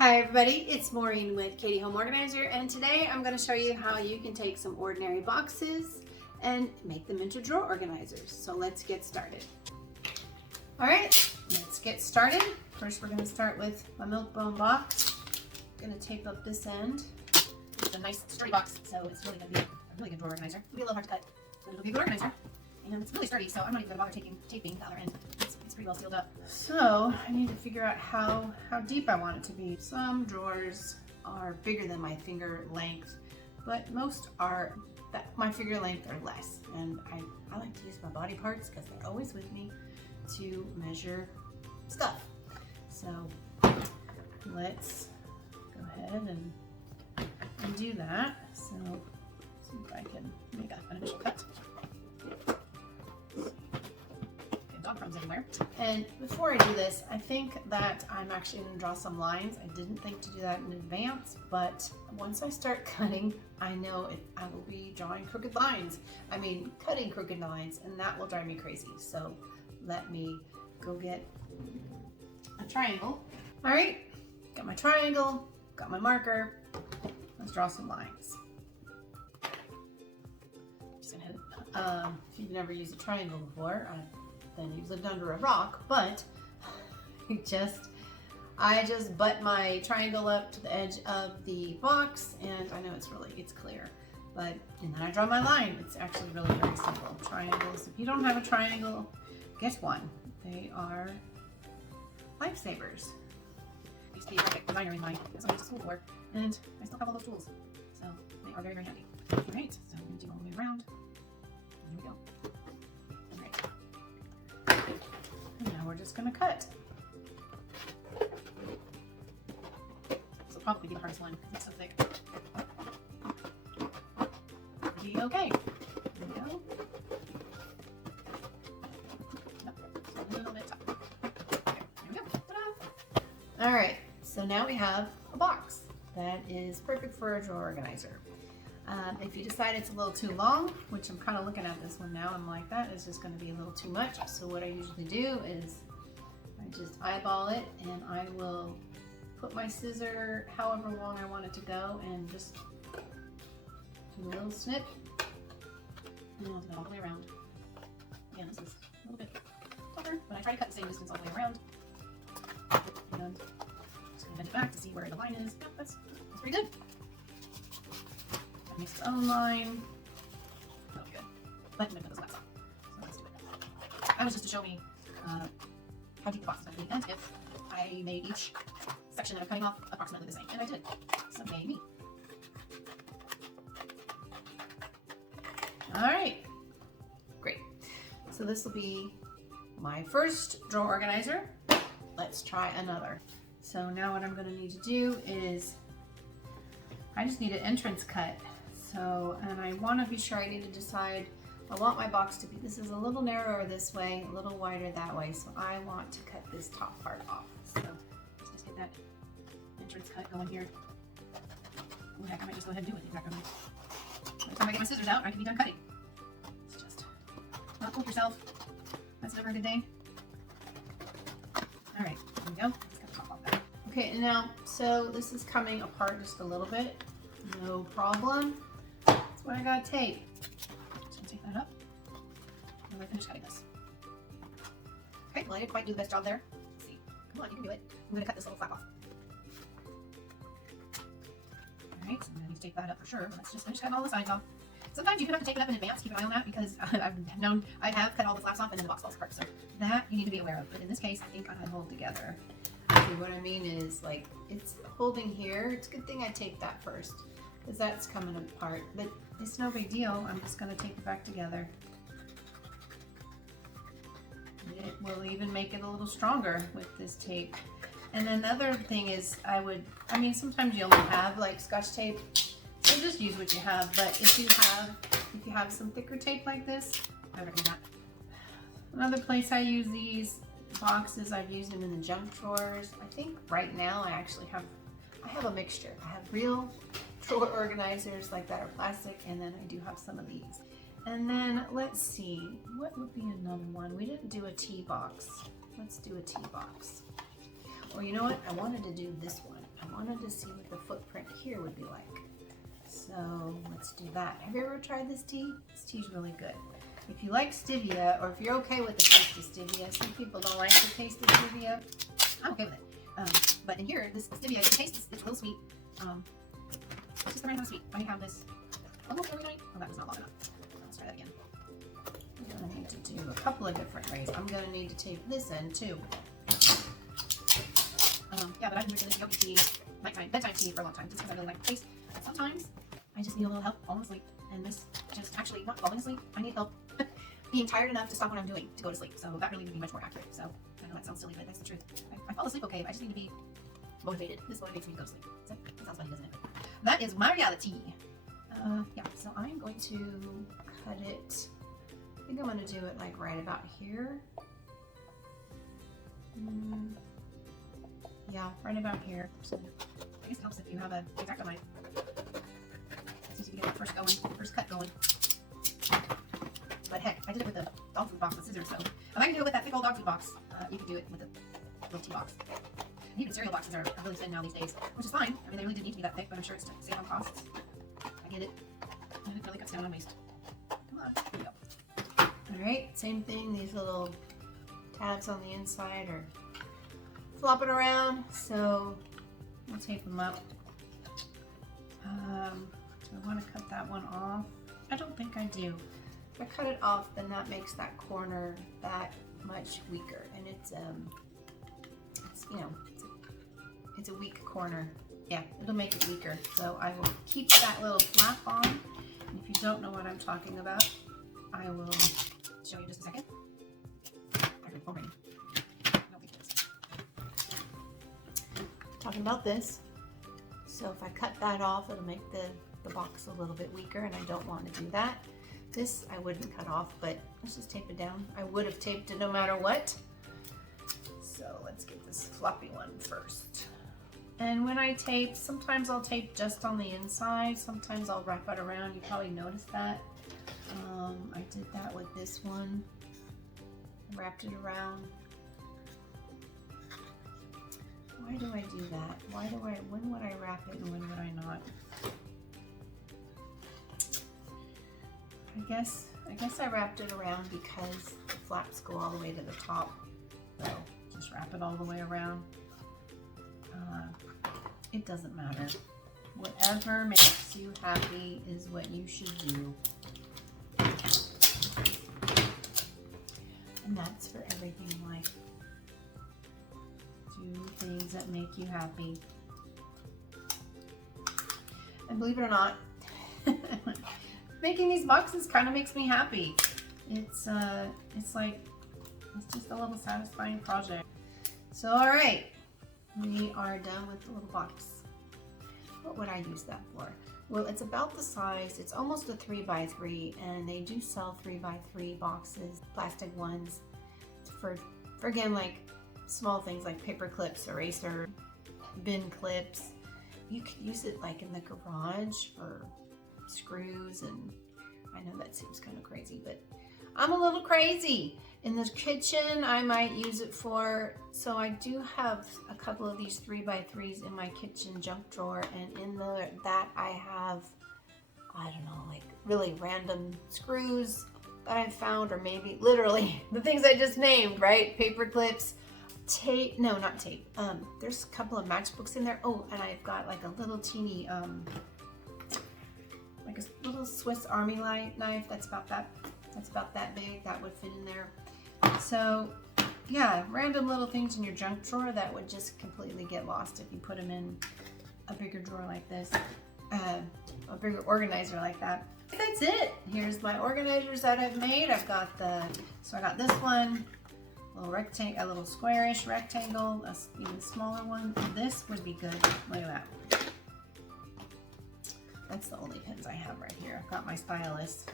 Hi everybody, it's Maureen with Katie Home Organizer, and today I'm going to show you how you can take some ordinary boxes and make them into drawer organizers. So let's get started. Alright, let's get started. First we're going to start with my Milk-Bone box. I'm going to tape up this end. It's a nice sturdy box, so it's really going to be a really good drawer organizer. It'll be a little hard to cut, but it'll be a good organizer. And it's really sturdy, so I'm not even going to bother taping the other end. It's pretty well sealed up. So I need to figure out how deep I want it to be. Some drawers are bigger than my finger length, but most are my finger length or less. And I like to use my body parts because they're always with me to measure stuff. So let's go ahead and do that. So see if I can make an initial cut. Dog crumbs everywhere. And before I do this, I think that I'm actually going to draw some lines. I didn't think to do that in advance, but once I start cutting, I know I will be drawing crooked lines. I mean, cutting crooked lines, and that will drive me crazy. So let me go get a triangle. All right, got my triangle, got my marker. Let's draw some lines. Just gonna hit it. If you've never used a triangle before, then you've lived under a rock, but I just butt my triangle up to the edge of the box, and I know it's clear, and then I draw my line. It's actually really very simple. Triangles, if you don't have a triangle, get one. They are lifesavers. I used to be a graphic designer in that's what I went to school for, and I still have all those tools, so they are very, very handy. All right, so I'm going to do all the way around. Here we go. And now we're just going to cut. This will probably be the hardest one because it's so thick. Be okay. There we go. Nope. A little bit top. There we go. Ta-da! All right. So now we have a box that is perfect for a drawer organizer. If you decide it's a little too long, which I'm kind of looking at this one now, I'm like, that is just going to be a little too much. So what I usually do is I just eyeball it, and I will put my scissor however long I want it to go and just do a little snip, and I'll go all the way around. Again, this is a little bit tougher, but I try to cut the same distance all the way around. And just going to bend it back to see where the line is. Yep, that's pretty good. Makes its own line. That'll be good. But I'm going to put this glass on. So let's do it. That was just to show me how deep the box is going to be, and if I made each section that I'm cutting off approximately the same. And I did. So yay me. Alright. Great. So this will be my first drawer organizer. Let's try another. So now what I'm going to need to do is I just need an entrance cut. So, and I want to be sure, I need to decide, I want my box to be, this is a little narrower this way, a little wider that way, so I want to cut this top part off. So let's just get that entrance cut going here. Oh heck, I might just go ahead and do it. By the time I get my scissors out, I can be done cutting. It's just, not fool yourself. That's never a good day. Alright, there we go. Let's cut the top off that. Okay, and now, so this is coming apart just a little bit. No problem. That's what I got tape. Just gonna take that up. I'm gonna finish cutting this. Okay, well I didn't quite do the best job there. Let's see. Come on, you can do it. I'm gonna cut this little flap off. Alright, so I'm gonna need to take that up for sure. Let's just finish cutting all the sides off. Sometimes you do have to take it up in advance. Keep an eye on that because I have cut all the flaps off and then the box falls apart. So that you need to be aware of. But in this case, I think I hold together. See, what I mean is, like, it's holding here. It's a good thing I taped that first, because that's coming apart, but it's no big deal. I'm just going to tape it back together. It will even make it a little stronger with this tape. And then the other thing is, sometimes you only have like Scotch tape, so just use what you have. But if you have some thicker tape like this, I recommend that. Another place I use these boxes, I've used them in the junk drawers. I think right now I have a mixture. I have real drawer organizers like that are plastic, and then I do have some of these. And then let's see, what would be another one? We didn't do a tea box. Let's do a tea box. Or you know what? I wanted to do this one. I wanted to see what the footprint here would be like. So let's do that. Have you ever tried this tea? This tea is really good. If you like stevia, or if you're okay with the taste of stevia, some people don't like the taste of stevia. I'm okay with it. But in here, this stevia, the taste is a little sweet. It's just the right amount of sweet. I have this almost every night. Oh, that was not long enough. Let's try that again. I'm gonna need to do a couple of different ways. I'm gonna need to tape this end too. Yeah, but I've been drinking this yogi tea, nighttime, bedtime tea for a long time, just because I really like the taste. But sometimes I just need a little help falling asleep, and this just actually not falling asleep. I need help being tired enough to stop what I'm doing to go to sleep. So that really would be much more accurate. So I know that sounds silly, but that's the truth. I fall asleep okay. I just need to be motivated. This motivates me to go to sleep. So that sounds funny, doesn't it? That is my reality. Yeah. So I'm going to cut it. I think I'm going to do it like right about here. Yeah, right about here. So I guess it helps if you have a X-Acto knife. It's easy to get that first cut going. But heck, I did it with a dog food box with scissors, so if I can do it with that thick old dog food box, you can do it with a little tea box. And even cereal boxes are really thin now these days, which is fine. I mean, they really didn't need to be that thick, but I'm sure it's to save on costs. I get it. And it really cuts down on waste. Come on, here we go. Alright, same thing. These little tabs on the inside are flopping around, so we'll tape them up. Do I want to cut that one off? I don't think I do. If I cut it off, then that makes that corner that much weaker, and it's you know, it's a weak corner. Yeah, it'll make it weaker. So I will keep that little flap on. And if you don't know what I'm talking about, I will show you just a second. Talking about this. So if I cut that off, it'll make the box a little bit weaker, and I don't want to do that. This I wouldn't cut off, but let's just tape it down. I would have taped it no matter what. So let's get this floppy one first. And when I tape, sometimes I'll tape just on the inside, sometimes I'll wrap it around. You probably noticed that. I did that with this one. I wrapped it around. Why do I do that? When would I wrap it and when would I not? I guess I wrapped it around because the flaps go all the way to the top. So just wrap it all the way around. It doesn't matter. Whatever makes you happy is what you should do. And that's for everything in life. Do things that make you happy. And believe it or not, making these boxes kind of makes me happy. It's like, it's just a little satisfying project. So all right, we are done with the little box. What would I use that for? Well, it's about the size, it's almost a 3x3, and they do sell 3x3 boxes, plastic ones, for again, like small things like paper clips, eraser, bin clips. You could use it like in the garage for screws, and I know that seems kind of crazy, but I'm a little crazy. In the kitchen, I might use it for, so I do have a couple of these 3x3s in my kitchen junk drawer, and in that I have, I don't know, like really random screws that I've found, or maybe literally the things I just named, right? Paper clips, tape, no, not tape. There's a couple of matchbooks in there. Oh, and I've got like a little teeny, like a little Swiss Army knife that's about that big. That would fit in there. So yeah, random little things in your junk drawer that would just completely get lost if you put them in a bigger drawer like this, a bigger organizer like that. That's it. Here's my organizers that I've made. I got this one, a little squarish rectangle, a even smaller one. This would be good. Look at that. That's the only pins I have right here. I've got my stylus.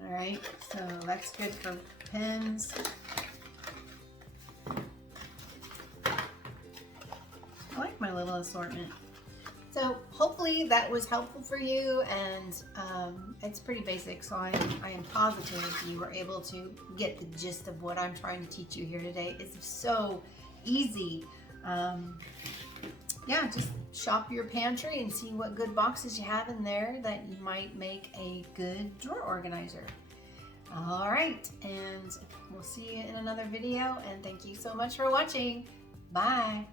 All right, so that's good for pins. I like my little assortment. So hopefully that was helpful for you, and it's pretty basic, so I am positive you were able to get the gist of what I'm trying to teach you here today. It's so easy. yeah, just shop your pantry and see what good boxes you have in there that you might make a good drawer organizer. All right, and we'll see you in another video, and thank you so much for watching. Bye.